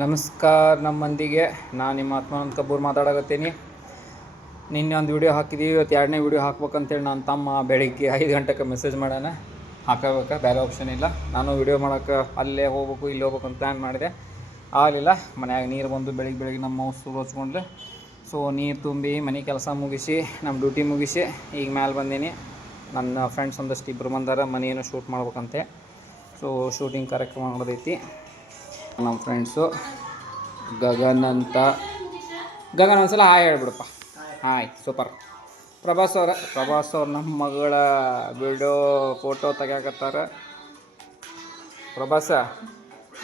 ನಮಸ್ಕಾರ ನಮ್ಮ ಮಂದಿಗೆ. ನಾನು ನಿಮ್ಮ ಆತ್ಮಾನಂದ ಕಬ್ಬೂರ್ ಮಾತಾಡಕತ್ತೀನಿ. ನಿನ್ನೆ ಒಂದು ವೀಡಿಯೋ ಹಾಕಿದ್ದೀವಿ, ಇವತ್ತು ಎರಡನೇ ವೀಡಿಯೋ ಹಾಕ್ಬೇಕಂತೇಳಿ ನನ್ನ ತಮ್ಮ ಬೆಳಿಗ್ಗೆ 5 ಗಂಟೆಗೆ ಮೆಸೇಜ್ ಮಾಡ್ಯಾನ. ಹಾಕಬೇಕಾ, ಬೇರೆ ಆಪ್ಷನ್ ಇಲ್ಲ. ನಾನು ವೀಡಿಯೋ ಮಾಡೋಕ್ಕೆ ಅಲ್ಲೇ ಹೋಗ್ಬೇಕು ಇಲ್ಲಿ ಹೋಗ್ಬೇಕು ಅಂತ ಪ್ಲ್ಯಾನ್ ಮಾಡಿದೆ, ಆಗಲಿಲ್ಲ. ಮನ್ಯಾಗ ನೀರು ಬಂದು ಬೆಳಿಗ್ಗೆ ನಮ್ಮ ಔಷಧಿ ಹಚ್ಕೊಂಡ್ಲೆ. ಸೊ ನೀರು ತುಂಬಿ ಮನೆ ಕೆಲಸ ಮುಗಿಸಿ ನಮ್ಮ ಡ್ಯೂಟಿ ಮುಗಿಸಿ ಈಗ ಮ್ಯಾಲೆ ಬಂದೀನಿ. ನನ್ನ ಫ್ರೆಂಡ್ಸ್ ಒಂದಷ್ಟು ಇಬ್ಬರು ಬಂದಾರ ಮನೆಯನ್ನು ಶೂಟ್ ಮಾಡ್ಬೇಕಂತೆ. ಸೊ ಶೂಟಿಂಗ್ ಕಾರ್ಯಕ್ರಮ ನಡೆದೈತಿ. ನಮ್ಮ ಫ್ರೆಂಡ್ಸು ಗಗನ್ ಅಂತ. ಗಗನ್ ಒಂದ್ಸಲ ಹಾಯ್ ಹೇಳ್ಬಿಡಪ್ಪ. ಹಾಯ್. ಸೂಪರ್. ಪ್ರಭಾಸ್ ಅವ್ರು ನಮ್ಮ ಮಗಳ ವಿಡಿಯೋ ಫೋಟೋ ತೆಗ್ಯಾಕತ್ತಾರ. ಪ್ರಭಾಸ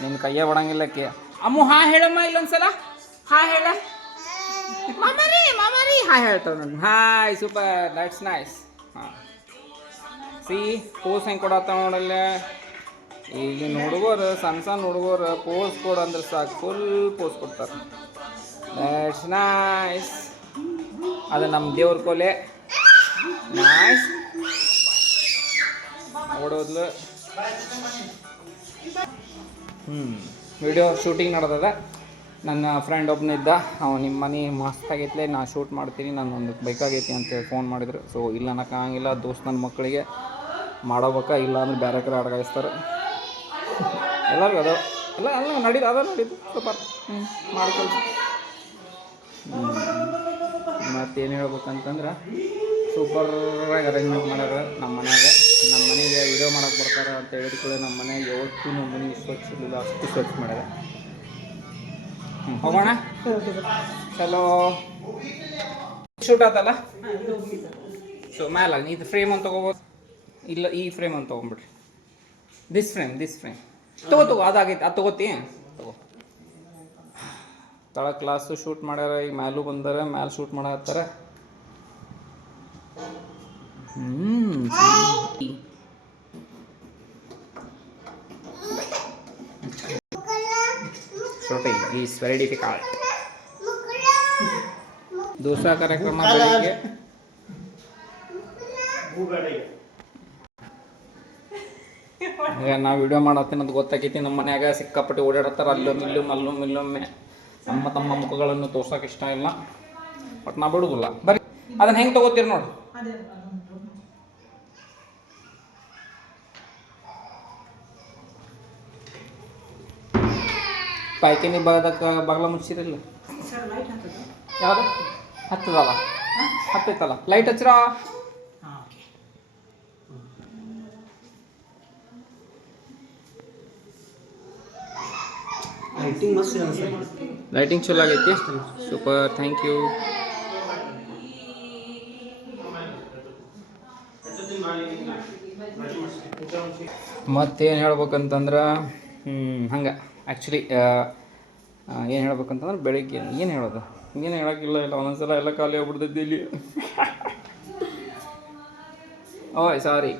ನಿನ್ನ ಕೈಯೇ ಬಿಡಂಗಿಲ್ಲಕ್ಕೆ. ಅಮ್ಮು ಹಾಯ್ ಹೇಳಮ್ಮ ಇಲ್ಲೊಂದ್ಸಲ. ಹಾಯ್ ಹೇಳ ಮಾಮಾರಿ ಹಾಯ್ ಹೇಳ್ತಾವ ನಾನು. ಹಾಯ್. Super, that's nice. ಹಾಂ, ಸಿ ಪೋಸ್ ಹೆಂಗೆ ಕೊಡತ್ತಾವ ನೋಡಲ್ಲೇ. ಈಗಿನ ಹುಡುಗರು ಸಣ್ಣ ಹುಡುಗರು ಪೋಸ್ ಕೊಡು ಅಂದ್ರೆ ಸಾಕು, ಫುಲ್ ಪೋಸ್ ಕೊಡ್ತಾರೆ. That's nice. ಅದು ನಮ್ಮ ದೇವ್ರ ಕೊಲೆ. ನೈಸ್. ಓಡೋದ್ಲು. ವಿಡಿಯೋ ಶೂಟಿಂಗ್ ನಡೆದದ. ನನ್ನ ಫ್ರೆಂಡ್ ಒಬ್ಬನಿದ್ದ, ಅವ್ನು ನಿಮ್ಮ ಮನೆ ಮಸ್ತ್ ಆಗೈತ್ಲೆ, ನಾ ಶೂಟ್ ಮಾಡ್ತೀನಿ, ನಾನು ಒಂದು ಬೇಕಾಗೈತಿ ಅಂತೇಳಿ ಫೋನ್ ಮಾಡಿದ್ರು. ಸೊ ಇಲ್ಲ ಅನ್ನೋಕ್ಕಾಗಿಲ್ಲ, ದೋಸ್ತ್ ನನ್ನ ಮಕ್ಕಳಿಗೆ ಮಾಡೋಬೇಕಾ, ಇಲ್ಲ ಅಂದ್ರೆ ಬೇರೆ ಕಡೆ ಅಡ್ಗಾಯಿಸ್ತಾರೆ. ಎಲ್ಲರಿಗೂ ಅದು ಎಲ್ಲ ನಡೀದು ಸೂಪರ್. ಮಾಡ್ಕೊಳ್ಸಿ. ಮತ್ತೇನು ಹೇಳ್ಬೇಕಂತಂದ್ರೆ ಸೂಪರಾಗಿ ಅರೇಂಜ್ಮೆಂಟ್ ಮಾಡ್ಯಾರ ನಮ್ಮ ಮನೆಗೆ ವಿಡಿಯೋ ಮಾಡೋಕ್ಕೆ ಬರ್ತಾರೆ ಅಂತ ಹೇಳಿದ ಕೂಡ ನಮ್ಮ ಮನೆಗೆ ಯಾವತ್ತೂ ನಮ್ಮ ಮನೆ ಸ್ವಚ್ಛ ಇರಲಿಲ್ಲ, ಅಷ್ಟು ಸ್ವಚ್ಛ ಮಾಡ್ಯಾರ. ಹೋಗೋಣ. ಚಲೋ ಶೂಟ್ ಆತಲ್ಲ. ಸೊ ಮ್ಯಾಲ ಇದು ಫ್ರೇಮ್ ಅಂತ ತೊಗೋಬೋದು, ಇಲ್ಲ ಈ ಫ್ರೇಮ್ ಅಂತ ತೊಗೊಂಬಿಡ್ರಿ. ದಿಸ್ ಫ್ರೇಮ್ ತಗೋ ಅದಾಗೈತೆ, ಅದು ತಗೋತಿ ತಗೋ. ತಳ ಕ್ಲಾಸು ಶೂಟ್ ಮಾಡ್ಯಾರ, ಈಗ ಮ್ಯಾಲೂ ಬಂದಾರ, ಮ್ಯಾಲೆ ಶೂಟ್ ಮಾಡತ್ತಾರ. Shooting is very difficult. Dosa ಕಾರ್ಯಕ್ರಮ ಬೆಳಿಗ್ಗೆ. ಈಗ ನಾವು ವಿಡಿಯೋ ಮಾಡತ್ತೀನಿ ಅಂತ ಗೊತ್ತಾಕೈತಿ. ನಮ್ಮ ಮನ್ಯಾಗ ಸಿಕ್ಕಾಪಟ್ಟೆ ಓಡಾಡತ್ತಾರ, ಅಲ್ಲೊಮ್ಮೆ ನಮ್ಮ ತಮ್ಮ ಮುಖಗಳನ್ನು ತೋರ್ಸೋಕೆ ಇಷ್ಟ ಇಲ್ಲ, ಬಟ್ ನಾ ಬಿಡುದಿಲ್ಲ. ಬರ್ರಿ, ಅದನ್ನು ಹೆಂಗೆ ತೊಗೋತೀರಿ ನೋಡಿ. ಪಾಯ್ಕಿನಿ ಬಾಗ್ಲ ಮುಚ್ಚಿರಲ್ಲ. ಯಾವುದು ಹತ್ತೈತಲ್ಲ ಲೈಟ್ ಹಚ್ಚಿರ. ಲೈಟಿಂಗ್ ಚಲೋ ಆಗೈತಿ. Super, thank you. ಮತ್ತೇನು ಹೇಳ್ಬೇಕಂತಂದ್ರೆ ಹಂಗೆ ಆ್ಯಕ್ಚುಲಿ ಏನು ಹೇಳ್ಬೇಕಂತಂದ್ರೆ ಬೆಳಿಗ್ಗೆ ಏನು ಹೇಳೋದು, ಏನು ಹೇಳೋಕ್ಕಿಲ್ಲ. ಒಂದೊಂದ್ಸಲ ಎಲ್ಲ ಖಾಲಿ ಆಗ್ಬಿಡ್ತೈತಿ ಇಲ್ಲಿ. ಓಯ್ ಸಾರಿ.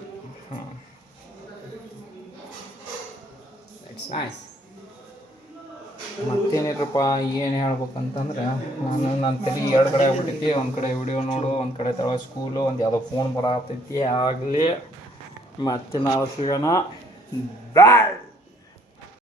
It's nice. ಮತ್ತೇನಿರಪ್ಪ, ಏನು ಹೇಳ್ಬೇಕಂತಂದ್ರೆ ನನ್ನ ತಲೆ 2 ಕಡೆ ಆಗ್ಬಿಟ್ಟೈತಿ. ಒಂದು ಕಡೆ ವಿಡಿಯೋ ನೋಡು, ಒಂದು ಕಡೆ ತಳ ಸ್ಕೂಲು, ಒಂದು ಯಾವುದೋ ಫೋನ್ ಬರತೈತಿ. ಆಗಲಿ ಮತ್ತೆ ನಾವು ಸಿಗೋಣ. ಬಾಯ್.